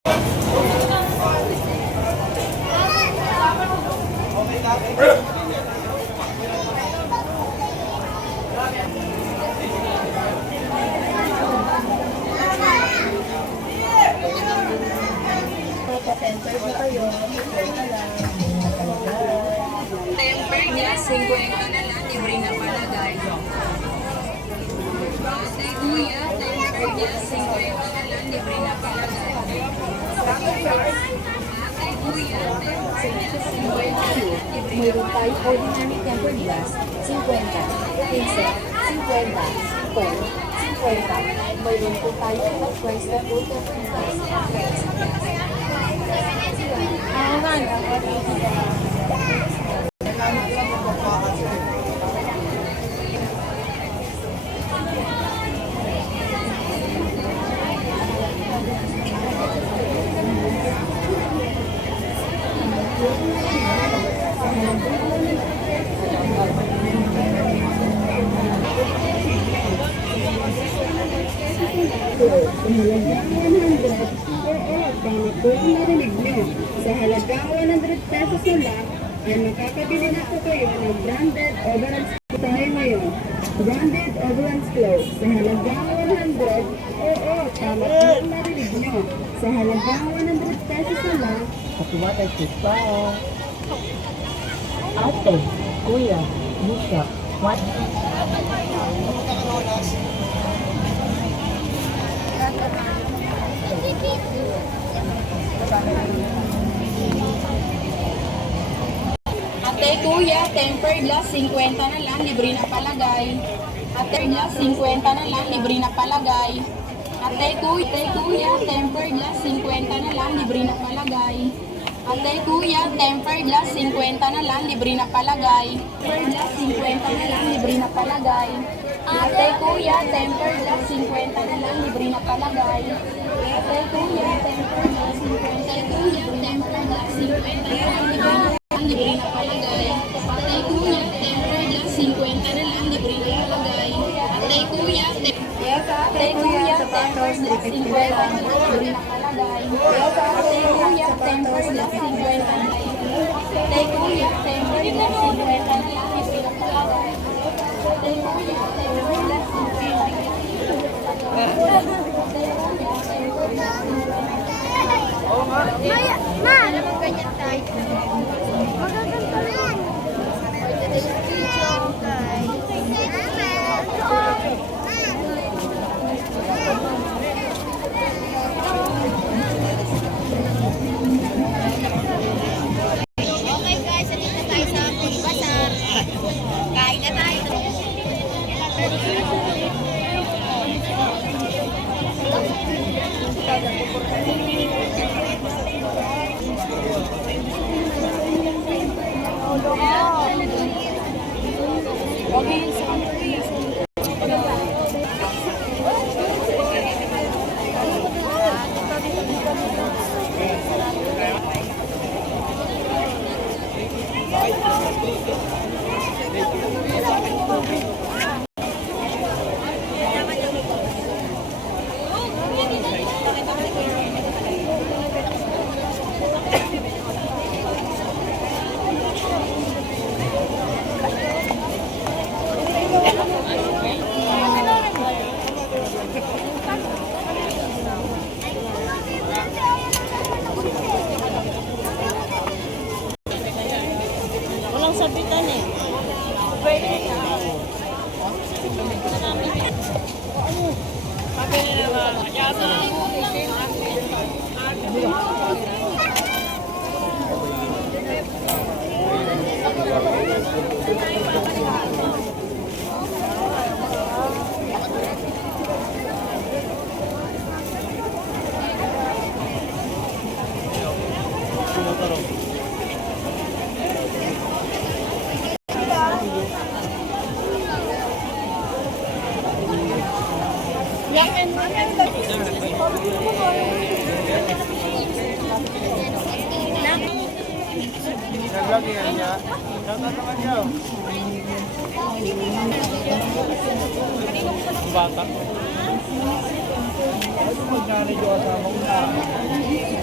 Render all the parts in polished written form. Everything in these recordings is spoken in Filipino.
Temper na kayo. Temper niya, 50 na lang, libre na palagay. Ate kuya, temper niya, 50 na lang, libre na palagay. Ate kuya, temper niya, 50 na lang, libre na Mayroon tayo ordinary tempered glass, 50. Pincel, 50. Pen, 50. Mayroon po tayo at price na full tempered glass. Sa halagang 100 pesos na lang, ay makakabili na po kayo ng branded overalls tayo ngayon. Branded overalls clothes. Sa halagang 100, tama po ang narinig nyo. Sa halagang 100 pesos na lang, Katuwatay pa. Ate, kuya, buka, what? Ate kuya, temper glass, 50 na lang, libre na palagay. Ate glass, 50 na lang, libre na palagay. Ate kuya, temper glass, 50 na lang, libre na palagay. Ate kuya, temper glass, 50 na lang, libre na palagay. Temper glass, 50 na lang, libre na palagay. Ate kuya, temper glass, 50 na lang, libre na palagay. Ate kuya, temper glass, 50 na lang, temper glass, 50 na lang, libre na palagay. Ate kuya, temper glass, 50 na lang, libre na palagay. Ate kuya, temper glass, 50 na lang, libre na palagay. Ate kuya, temper glass, 50 na lang. Ate kuya, temper glass, 50 na lang, libre na palagay. Ate kuya, temper glass, 50 na lang. Ma! Alam mo ganyan tayo. Magaganto na yan. Okay guys, nandito tayo sa Food Bazaar. Kain na tayo. Walang sabitan eh. Pwede na. Pabili na ba? Kayasa. Lagi yan niya. Naman niya. Bata. Ano magkano yung asama ko na?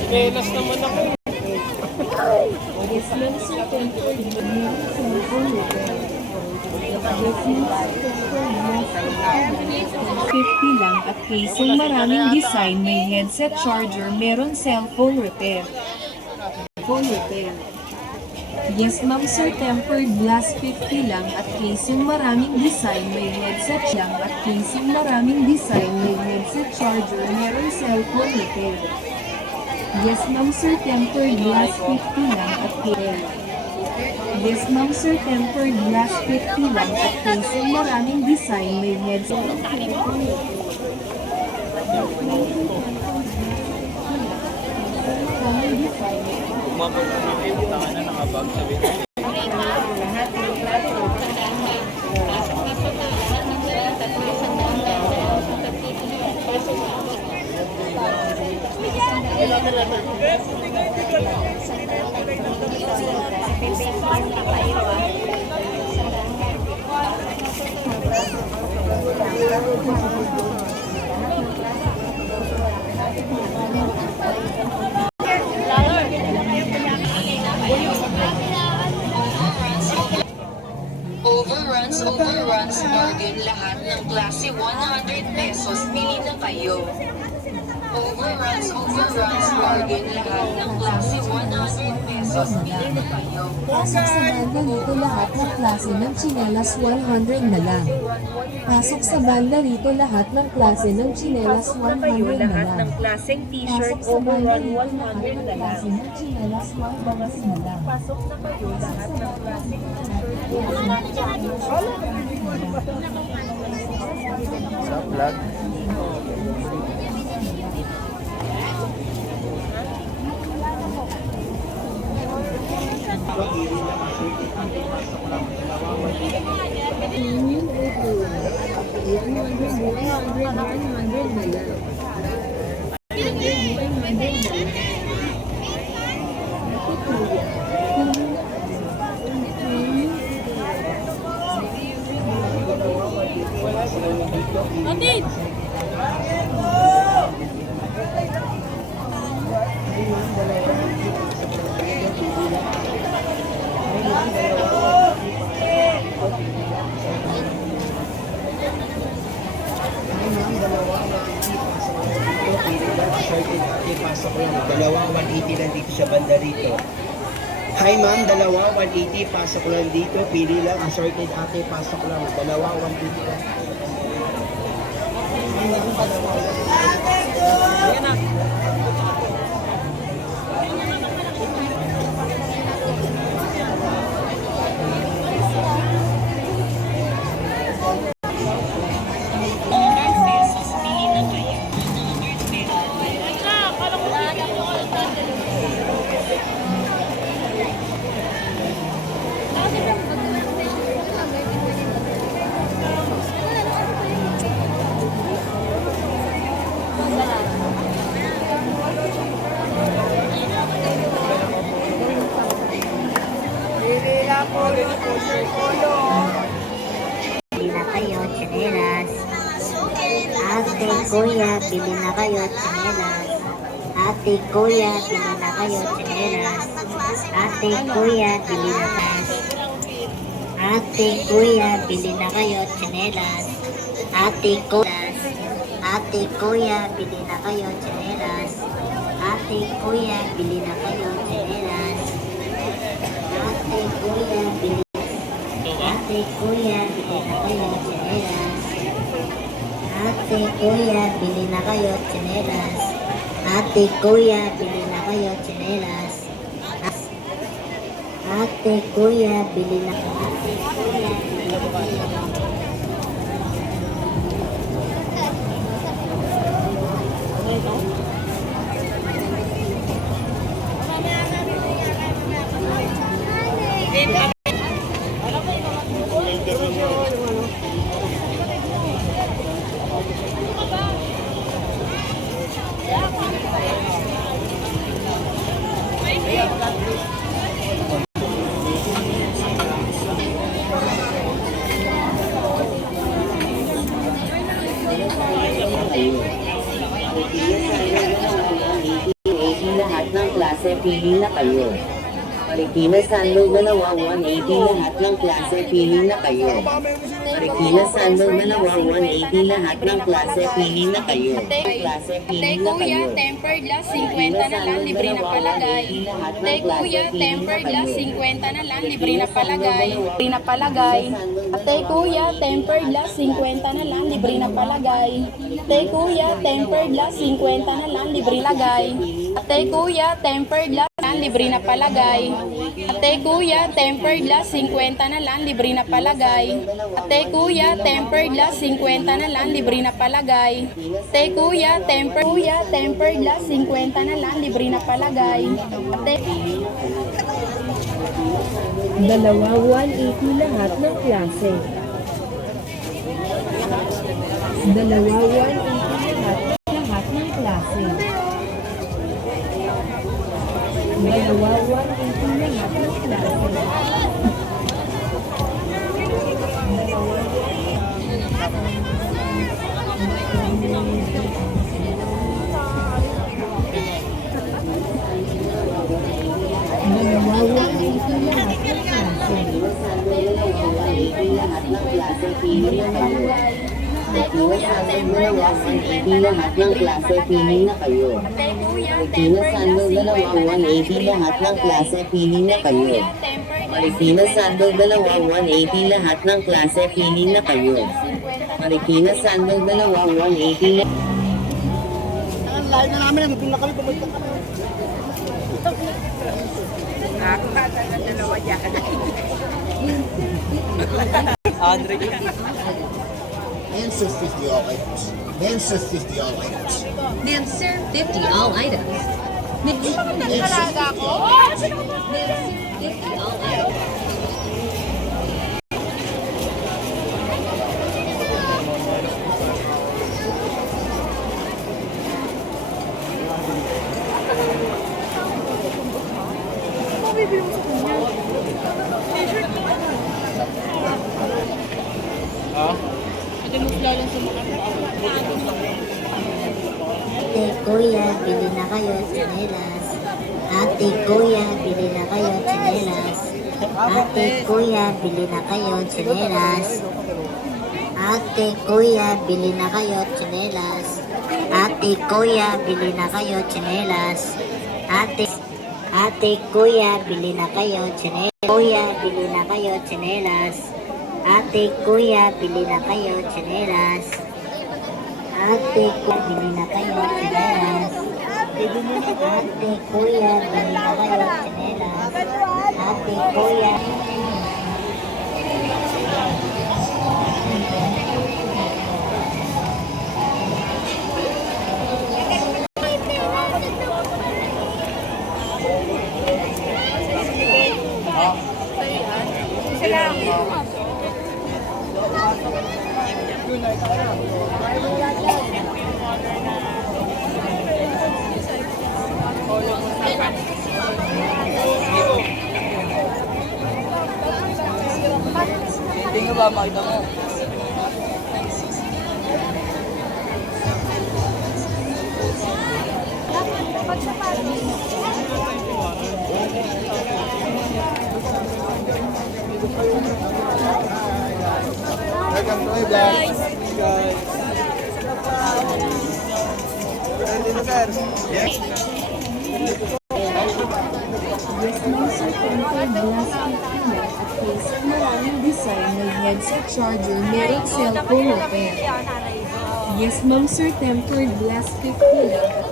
Chinelas naman ako. Yes, ma'am, sir, tempered glass cellphone repair. Yes, ma'am, sir, tempered glass 50 lang at casing maraming design, may headset charger, meron cellphone repair. Phone repair. Yes, ma'am, sir, tempered glass 50 lang at casing maraming design, may headset lang at casing maraming design, may headset charger, meron cellphone repair. Yes, ma'am, sir, tempered glass 50 lang at casing. Yes, ma'am, sir, tempered glass 50 lang at casing maraming design, may headset. Umabot ko na kayo, tangan na nakabag sa video. Overruns, bargain lahat ng klase 100 pesos, pili na kayo. Overruns, bargain lahat ng klase 100 pesos, pili na kayo. Pasok sa banda rito lahat ng klase ng tsinelas 100 na lang. Pasok sa banda rito lahat ng klase ng tsinelas 100 na lang. klaseng Pasok sa banda rito lahat ng klase ng tsinelas 100 na lang. Pasok na kayo lahat ng klaseng Sa vlog. Pasok lang. Dalawa, 180 lang dito sa banda rito. Hi ma'am, dalawa, 180, pasok lang dito. Pili lang, assorted ate, pasok lang. Dalawa, 180 lang. Bili na kayo, tsinelas. Ate, kuya, bili na kayo, tsinelas. Ate, kuya, bili na kayo, tsinelas. Ate, kuya, bili na kayo. Ate, kuya, bili na kayo, tsinelas. Ate, kuya, ate, kuya, bili na kayo, tsinelas. Ate, kuya, bili na kayo, tsinelas. Ate, kuya, bili Ate, kuya, bili na kayo, tsinelas. Ate, kuya, bili na kayo, tsinelas. Ate, kuya, bili na kayo, tsinelas. Ate, kuya, bili na Ate, kuya, bili na kayo. Lahat lahat ng klase, pili na kayo. Marikina Sandal, dalawa, 180 lahat ng klase, pili na kayo. Marikina Sandal, dalawa, 180 lahat ng klase, pili na kayo. Klase, pili Ate na kuya, kayo. tempered glass, 50 na lang, libre na palagay. Ate kuya, tempered glass, 50 na lang, libre na palagay. Libre na palagay. Ate kuya, tempered glass, 50 na lang, libre na palagay. Ate kuya, tempered glass, 50 na lang, libre na palagay. Ate kuya, tempered glass, libre na palagay. Ate kuya, tempered glass, 50 na lang, libre na palagay. Ate kuya, tempered glass, 50 na lang, libre na palagay. Ate kuya, tempered glass, 50 na lang, libre na palagay. Ate Dalawa 180 lahat ng klase. Dalawa 180 lahat ng klase. Dalawa 180 lahat ng klase. Dalawa 180 lahat ng klase. Lahat ng klase, pili na kayo. Marikina Sandal, dalawa, 180 lahat ng klase, pili na kayo. Marikina Sandal, dalawa, 180 lahat ng klase, pili na kayo. Marikina Sandal, dalawa, 180 lahat ng klase, pili na kayo. Marikina Sandal, dalawa, 180 lahat. Andre. Answer 50 all items. Answer 50 all items. Answer 50 all items. Ate kuya, bili na kayo tsinelas. Ate kuya, bili na kayo tsinelas. Ate kuya, bili na kayo tsinelas. Ate kuya, bili na kayo tsinelas. Ate kuya, bili na kayo tsinelas. Ate kuya, bili na kayo tsinelas. Kuya, bili na kayo tsinelas. Ate kuya, bili na kayo tsinelas. Ate kuya, bili na kayo tsinelas. Ate kuya, bili na kayo tsinelas. Ate kuya. Hindi nga ba makita mo? Welcome to my vlog. Guys. Dito, sir. Yes. Westminster Tempered Glass Container at case. Maraming design, may headset charger, merong cellphone repair. Yes, ma'am sir, tempered glass 50 lang at